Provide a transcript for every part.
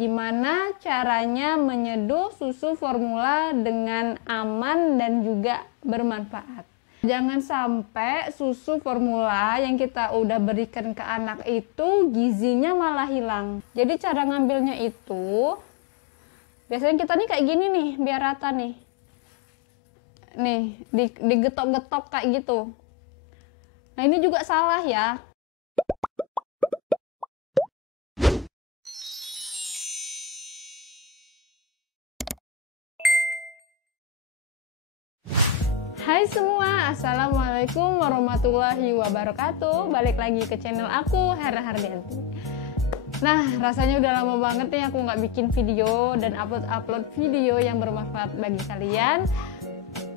Gimana caranya menyeduh susu formula dengan aman dan juga bermanfaat. Jangan sampai susu formula yang kita udah berikan ke anak itu gizinya malah hilang. Jadi cara ngambilnya itu, biasanya kita nih kayak gini nih, biar rata nih. Nih, digetok-getok kayak gitu. Nah ini juga salah ya. Hai semua, assalamualaikum warahmatullahi wabarakatuh. Balik lagi ke channel aku, Hera Hardianti. Nah, rasanya udah lama banget nih aku nggak bikin video dan upload video yang bermanfaat bagi kalian.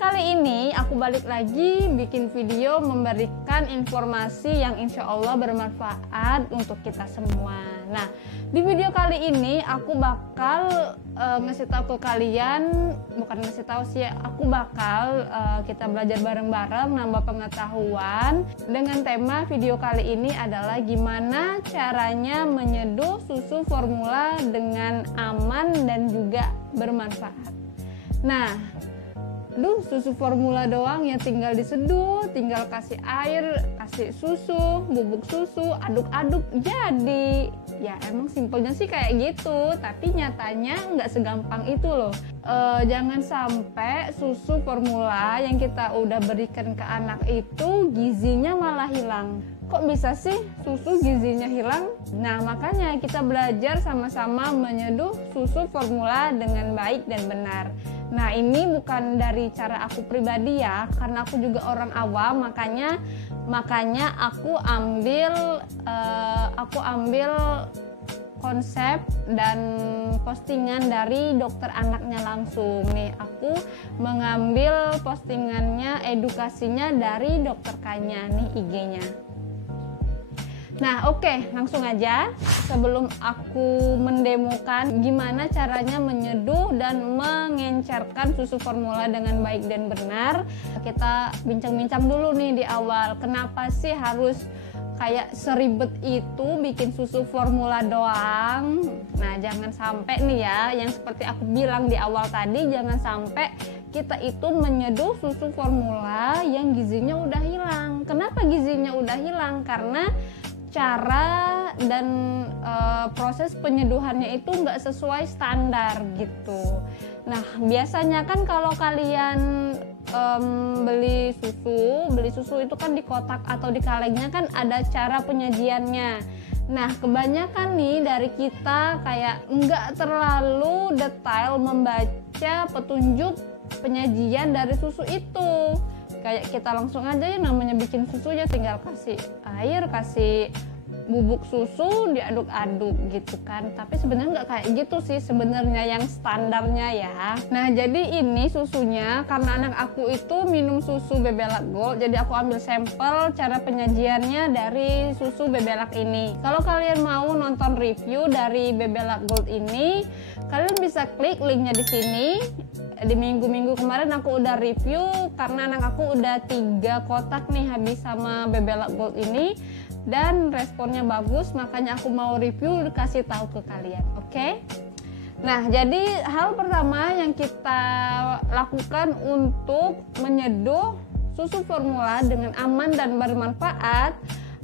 Kali ini aku balik lagi bikin video memberikan informasi yang insya Allah bermanfaat untuk kita semua. Nah, di video kali ini aku bakal ngasih tahu ke kalian, bukan ngasih tahu sih, aku bakal kita belajar bareng-bareng, nambah pengetahuan. Dengan tema video kali ini adalah gimana caranya menyeduh susu formula dengan aman dan juga bermanfaat. Nah, susu formula doang ya tinggal diseduh, tinggal kasih air, kasih susu, bubuk susu, aduk-aduk jadi. Ya emang simpelnya sih kayak gitu, tapi nyatanya nggak segampang itu loh. Jangan sampai susu formula yang kita udah berikan ke anak itu gizinya malah hilang. Kok bisa sih susu gizinya hilang? Nah makanya kita belajar sama-sama menyeduh susu formula dengan baik dan benar. Nah ini bukan dari cara aku pribadi ya, karena aku juga orang awam, makanya aku ambil konsep dan postingan dari dokter anaknya langsung. Nih aku mengambil postingannya, edukasinya dari dokter Kanya nih IG-nya. Nah oke, langsung aja. Sebelum aku mendemokan gimana caranya menyeduh dan mengencerkan susu formula dengan baik dan benar, kita bincang-bincang dulu nih di awal. Kenapa sih harus kayak seribet itu bikin susu formula doang? Nah jangan sampai nih ya, yang seperti aku bilang di awal tadi, jangan sampai kita itu menyeduh susu formula yang gizinya udah hilang. Kenapa gizinya udah hilang? Karena cara dan proses penyeduhannya itu nggak sesuai standar gitu. Nah biasanya kan kalau kalian beli susu itu kan di kotak atau di kalengnya kan ada cara penyajiannya. Nah kebanyakan nih dari kita kayak nggak terlalu detail membaca petunjuk penyajian dari susu itu. Kayak kita langsung aja ya, namanya bikin susu ya tinggal kasih air, kasih bubuk susu, diaduk-aduk gitu kan. Tapi sebenarnya nggak kayak gitu sih sebenarnya yang standarnya ya. Nah jadi ini susunya, karena anak aku itu minum susu Bebelac Gold, jadi aku ambil sampel cara penyajiannya dari susu Bebelac ini. Kalau kalian mau nonton review dari Bebelac Gold ini, kalian bisa klik linknya di sini. Di minggu-minggu kemarin aku udah review karena anak aku udah 3 kotak nih habis sama Bebelac Gold ini dan responnya bagus, makanya aku mau review kasih tahu ke kalian. Oke? Nah jadi hal pertama yang kita lakukan untuk menyeduh susu formula dengan aman dan bermanfaat.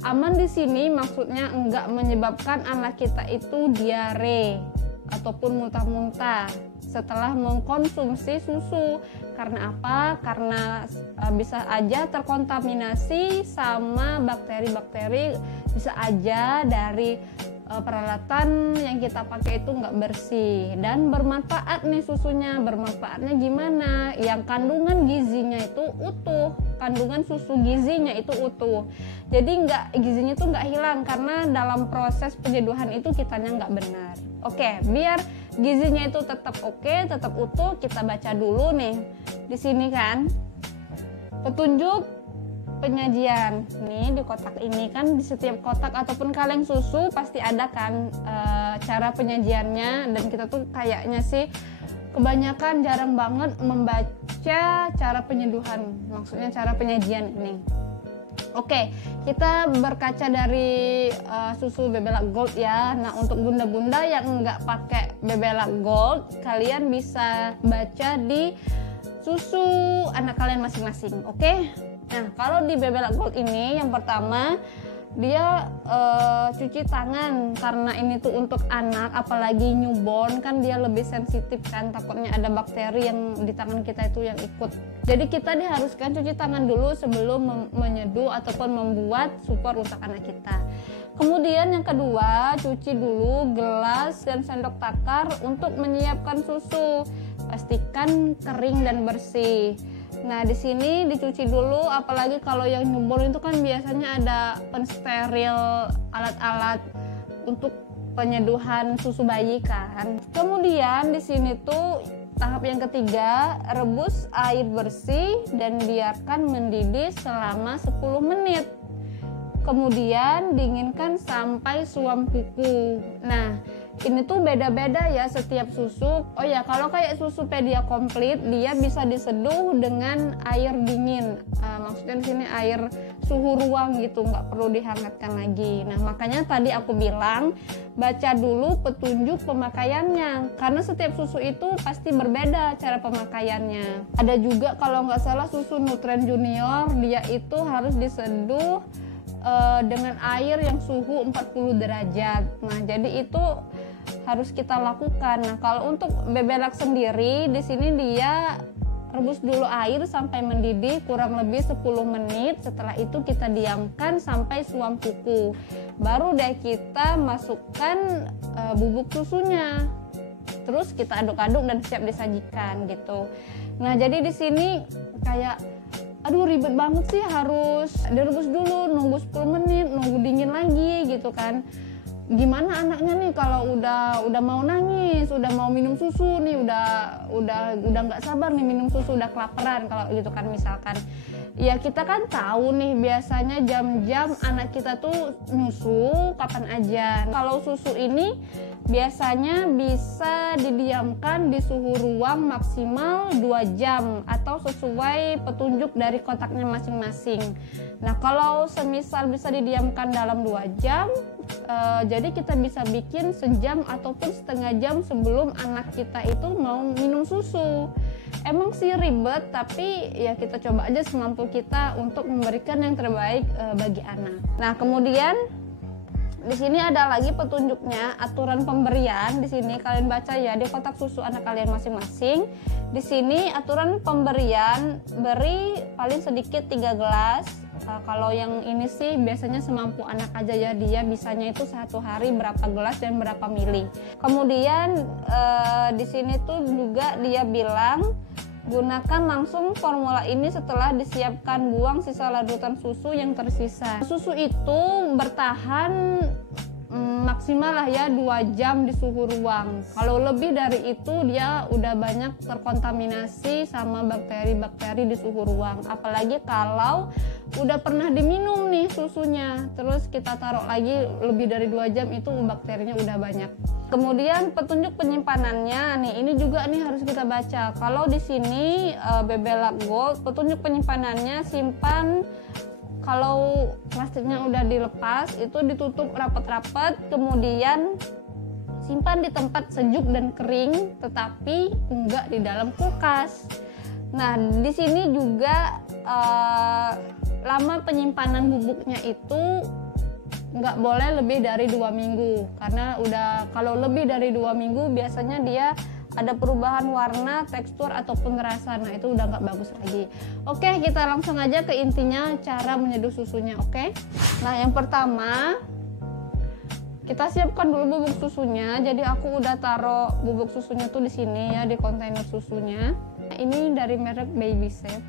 Aman di sini maksudnya enggak menyebabkan anak kita itu diare ataupun muntah-muntah setelah mengkonsumsi susu. Karena apa? Karena bisa aja terkontaminasi sama bakteri-bakteri, bisa aja dari peralatan yang kita pakai itu nggak bersih. Dan bermanfaat nih susunya. Bermanfaatnya gimana? Yang kandungan gizinya itu utuh, kandungan susu gizinya itu utuh. Jadi gizinya itu nggak hilang karena dalam proses penyeduhan itu kitanya nggak benar. Oke, biar gizinya itu tetap oke, tetap utuh, kita baca dulu nih. Di sini kan petunjuk penyajian. Nih di kotak ini kan, di setiap kotak ataupun kaleng susu pasti ada kan cara penyajiannya, dan kita tuh kayaknya sih kebanyakan jarang banget membaca cara penyeduhan, maksudnya cara penyajian ini. Oke, kita berkaca dari susu Bebelac Gold ya. Nah, untuk bunda-bunda yang nggak pakai Bebelac Gold, kalian bisa baca di susu anak kalian masing-masing. Oke. Nah, kalau di Bebelac Gold ini yang pertama dia cuci tangan, karena ini tuh untuk anak, apalagi newborn kan dia lebih sensitif kan, takutnya ada bakteri yang di tangan kita itu yang ikut. Jadi kita diharuskan cuci tangan dulu sebelum menyeduh ataupun membuat supor untuk anak kita. Kemudian yang kedua, cuci dulu gelas dan sendok takar untuk menyiapkan susu. Pastikan kering dan bersih. Nah, di sini dicuci dulu, apalagi kalau yang newborn itu kan biasanya ada pensteril alat-alat untuk penyeduhan susu bayi kan. Kemudian di sini tuh tahap yang ketiga, rebus air bersih dan biarkan mendidih selama 10 menit. Kemudian dinginkan sampai suam kuku. Nah, ini tuh beda-beda ya setiap susu. Oh ya, kalau kayak susu Pedia komplit, dia bisa diseduh dengan air dingin. Maksudnya di sini air suhu ruang gitu, nggak perlu dihangatkan lagi. Nah, makanya tadi aku bilang baca dulu petunjuk pemakaiannya, karena setiap susu itu pasti berbeda cara pemakaiannya. Ada juga kalau nggak salah susu Nutren Junior, dia itu harus diseduh dengan air yang suhu 40 derajat. Nah, jadi itu harus kita lakukan. Nah, kalau untuk Bebelac sendiri di sini dia rebus dulu air sampai mendidih kurang lebih 10 menit. Setelah itu kita diamkan sampai suam kuku. Baru deh kita masukkan bubuk susunya. Terus kita aduk-aduk dan siap disajikan gitu. Nah, jadi di sini kayak aduh ribet banget sih, harus direbus dulu, nunggu 10 menit, nunggu dingin lagi gitu kan. Gimana anaknya nih kalau udah mau nangis, udah mau minum susu nih, udah nggak sabar nih minum susu, udah kelaparan kalau gitu kan misalkan. Ya kita kan tahu nih biasanya jam-jam anak kita tuh nyusu kapan aja. Kalau susu ini biasanya bisa didiamkan di suhu ruang maksimal 2 jam atau sesuai petunjuk dari kotaknya masing-masing. Nah, kalau semisal bisa didiamkan dalam 2 jam, jadi kita bisa bikin sejam ataupun setengah jam sebelum anak kita itu mau minum susu. Emang sih ribet, tapi ya kita coba aja semampu kita untuk memberikan yang terbaik bagi anak. Nah, kemudian di sini ada lagi petunjuknya, aturan pemberian. Di sini kalian baca ya di kotak susu anak kalian masing-masing. Di sini aturan pemberian, beri paling sedikit 3 gelas. Kalau yang ini sih biasanya semampu anak aja ya, dia bisanya itu 1 hari berapa gelas dan berapa mili. Kemudian di sini tuh juga dia bilang gunakan langsung formula ini setelah disiapkan, buang sisa larutan susu yang tersisa. Susu itu bertahan maksimal lah ya 2 jam di suhu ruang. Kalau lebih dari itu dia udah banyak terkontaminasi sama bakteri-bakteri di suhu ruang. Apalagi kalau udah pernah diminum nih susunya, terus kita taruh lagi lebih dari 2 jam, itu bakterinya udah banyak. Kemudian petunjuk penyimpanannya nih, ini juga nih harus kita baca. Kalau di sini Bebelac Gold, petunjuk penyimpanannya simpan, kalau plastiknya udah dilepas itu ditutup rapat-rapat, kemudian simpan di tempat sejuk dan kering, tetapi enggak di dalam kulkas. Nah, di sini juga lama penyimpanan bubuknya itu nggak boleh lebih dari 2 minggu, karena kalau lebih dari 2 minggu biasanya dia ada perubahan warna, tekstur ataupun rasa. Nah, itu udah nggak bagus lagi. Oke, kita langsung aja ke intinya cara menyeduh susunya. Oke, nah yang pertama kita siapkan dulu bubuk susunya. Jadi aku udah taruh bubuk susunya tuh di sini ya, di kontainer susunya. Ini dari merek Baby Safe,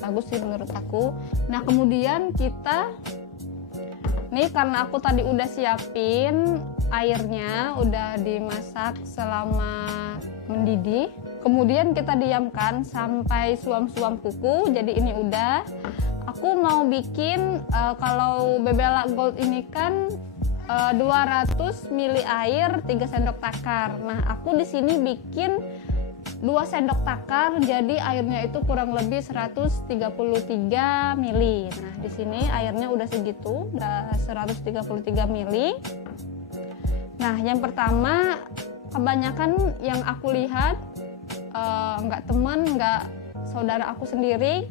bagus sih menurut aku. Nah, kemudian kita nih, karena aku tadi udah siapin airnya, udah dimasak selama mendidih. Kemudian kita diamkan sampai suam-suam kuku. Jadi ini udah. Aku mau bikin kalau Bebelac Gold ini kan 200 ml air 3 sendok takar. Nah, aku di sini bikin 2 sendok takar, jadi airnya itu kurang lebih 133 ml. Nah, di sini airnya udah segitu, udah 133 ml. Nah, yang pertama, kebanyakan yang aku lihat nggak temen, nggak saudara aku sendiri,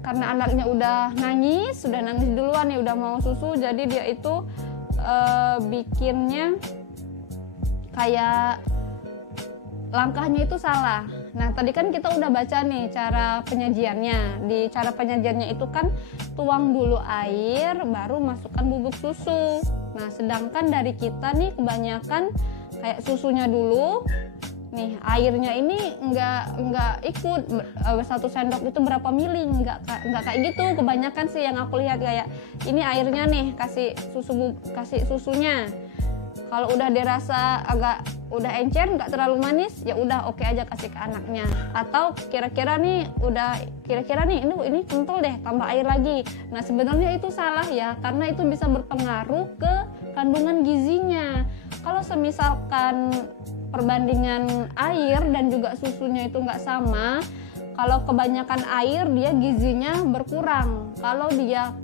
karena anaknya udah nangis duluan ya, udah mau susu, jadi dia itu bikinnya kayak langkahnya itu salah. Nah, tadi kan kita udah baca nih cara penyajiannya. Di cara penyajiannya itu kan tuang dulu air, baru masukkan bubuk susu. Nah, sedangkan dari kita nih kebanyakan kayak susunya dulu. Nih, airnya ini nggak ikut 1 sendok itu berapa mili, nggak kayak gitu. Kebanyakan sih yang aku lihat kayak ini airnya nih kasih susunya. Kalau udah dirasa agak udah encer, nggak terlalu manis, ya udah oke aja kasih ke anaknya. Atau kira-kira nih ini kental deh, tambah air lagi. Nah, sebenarnya itu salah ya, karena itu bisa berpengaruh ke kandungan gizinya. Kalau semisalkan perbandingan air dan juga susunya itu nggak sama, kalau kebanyakan air dia gizinya berkurang. Kalau dia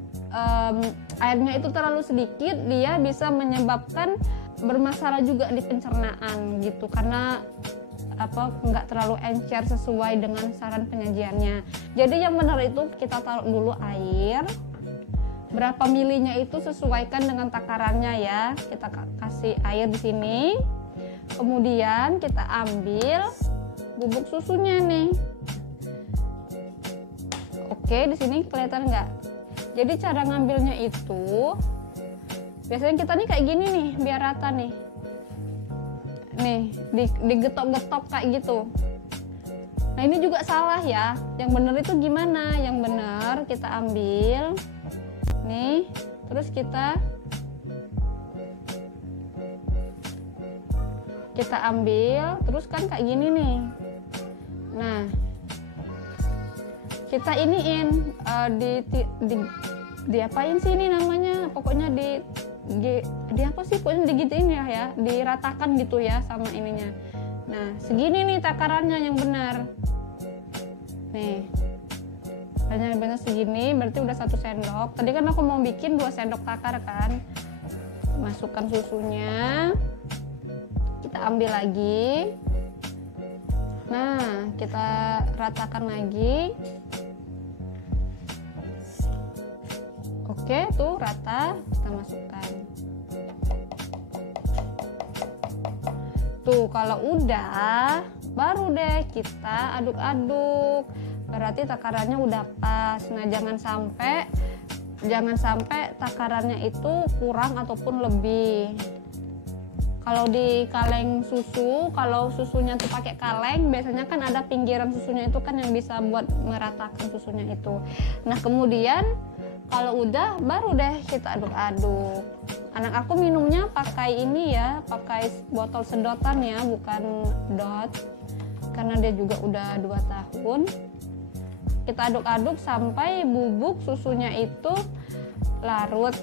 airnya itu terlalu sedikit, dia bisa menyebabkan bermasalah juga di pencernaan gitu, karena nggak terlalu encer sesuai dengan saran penyajiannya. Jadi yang benar itu kita taruh dulu air, berapa milinya itu sesuaikan dengan takarannya ya. Kita kasih air di sini, kemudian kita ambil bubuk susunya nih. Oke, di sini kelihatan nggak? Jadi cara ngambilnya itu biasanya kita nih kayak gini nih, biar rata nih. Nih, digetok-getok kayak gitu. Nah, ini juga salah ya. Yang bener itu gimana? Yang bener kita ambil nih, terus kita ambil, terus kan kayak gini nih. Nah, kita iniin diapain sih ini namanya? Pokoknya di apa sih? Pokoknya digituin ya, diratakan gitu ya sama ininya. Nah, segini nih takarannya yang benar. Nih, hanya benar segini, berarti udah 1 sendok. Tadi kan aku mau bikin 2 sendok takar kan. Masukkan susunya, kita ambil lagi. Nah, kita ratakan lagi. Oke, tuh rata, kita masukkan. Tuh, kalau udah, baru deh kita aduk-aduk. Berarti takarannya udah pas. Nah, jangan sampai takarannya itu kurang ataupun lebih. Kalau di kaleng susu, kalau susunya tuh pakai kaleng, biasanya kan ada pinggiran susunya itu kan yang bisa buat meratakan susunya itu. Nah, kemudian kalau udah, baru deh kita aduk-aduk. Anak aku minumnya pakai ini ya, pakai botol sedotan ya, bukan dot, karena dia juga udah 2 tahun. Kita aduk-aduk sampai bubuk susunya itu larut.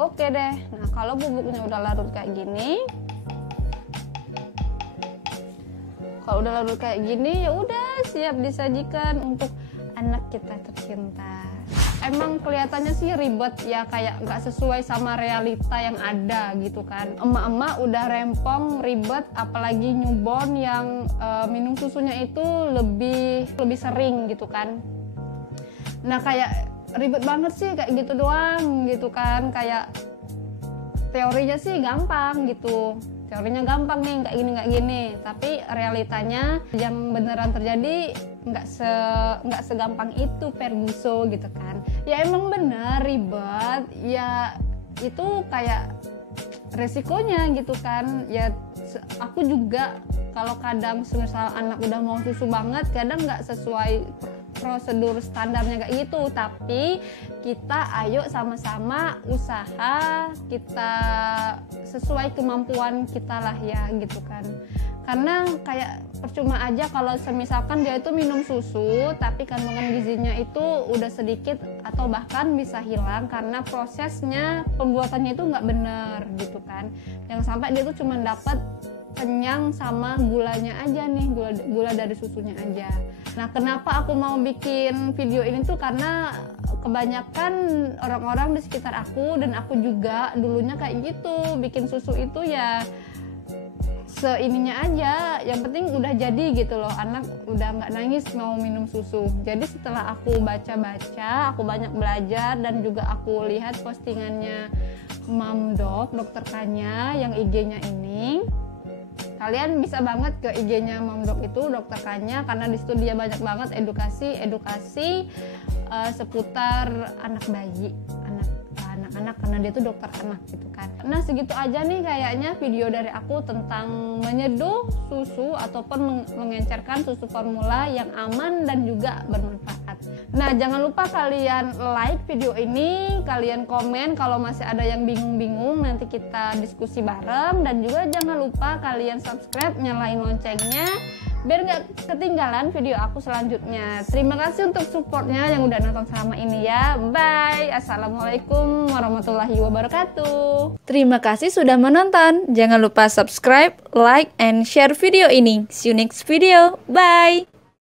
Oke deh. Nah, kalau bubuknya udah larut kayak gini, ya udah siap disajikan untuk anak kita tercinta. Emang kelihatannya sih ribet ya, kayak nggak sesuai sama realita yang ada gitu kan. Emak-emak udah rempong ribet, apalagi newborn yang minum susunya itu lebih sering gitu kan. Nah, kayak ribet banget sih kayak gitu doang gitu kan. Kayak teorinya sih gampang gitu. Teorinya gampang nih, nggak gini, tapi realitanya yang beneran terjadi nggak segampang itu Ferguso gitu kan. Ya emang bener ribet, ya itu kayak resikonya gitu kan. Ya aku juga kalau kadang misal anak udah mau susu banget, kadang nggak sesuai prosedur standarnya kayak gitu, tapi kita ayo sama-sama usaha, kita sesuai kemampuan kita lah ya gitu kan. Karena kayak percuma aja kalau semisalkan dia itu minum susu tapi kandungan gizinya itu udah sedikit atau bahkan bisa hilang karena prosesnya pembuatannya itu nggak benar gitu kan. Yang sampai dia tuh cuma dapat kenyang sama gulanya aja nih, gula dari susunya aja. Nah, kenapa aku mau bikin video ini tuh karena kebanyakan orang-orang di sekitar aku dan aku juga dulunya kayak gitu, bikin susu itu ya seininya aja, yang penting udah jadi gitu loh, anak udah nggak nangis mau minum susu. Jadi setelah aku baca-baca, aku banyak belajar dan juga aku lihat postingannya Momdoc, Dokter Kanya yang IG-nya ini. Kalian bisa banget ke IG-nya Momdoc itu, Dokter Kanya, karena di situ dia banyak banget edukasi seputar anak bayi, anak-anak, karena dia tuh dokter anak gitu kan. Nah, segitu aja nih kayaknya video dari aku tentang menyeduh susu ataupun mengencerkan susu formula yang aman dan juga bermanfaat. Nah, jangan lupa kalian like video ini, kalian komen kalau masih ada yang bingung-bingung, nanti kita diskusi bareng, dan juga jangan lupa kalian subscribe, nyalain loncengnya biar nggak ketinggalan video aku selanjutnya. Terima kasih untuk supportnya yang udah nonton selama ini ya. Bye. Assalamualaikum warahmatullahi wabarakatuh. Terima kasih sudah menonton. Jangan lupa subscribe, like, and share video ini. See you next video. Bye.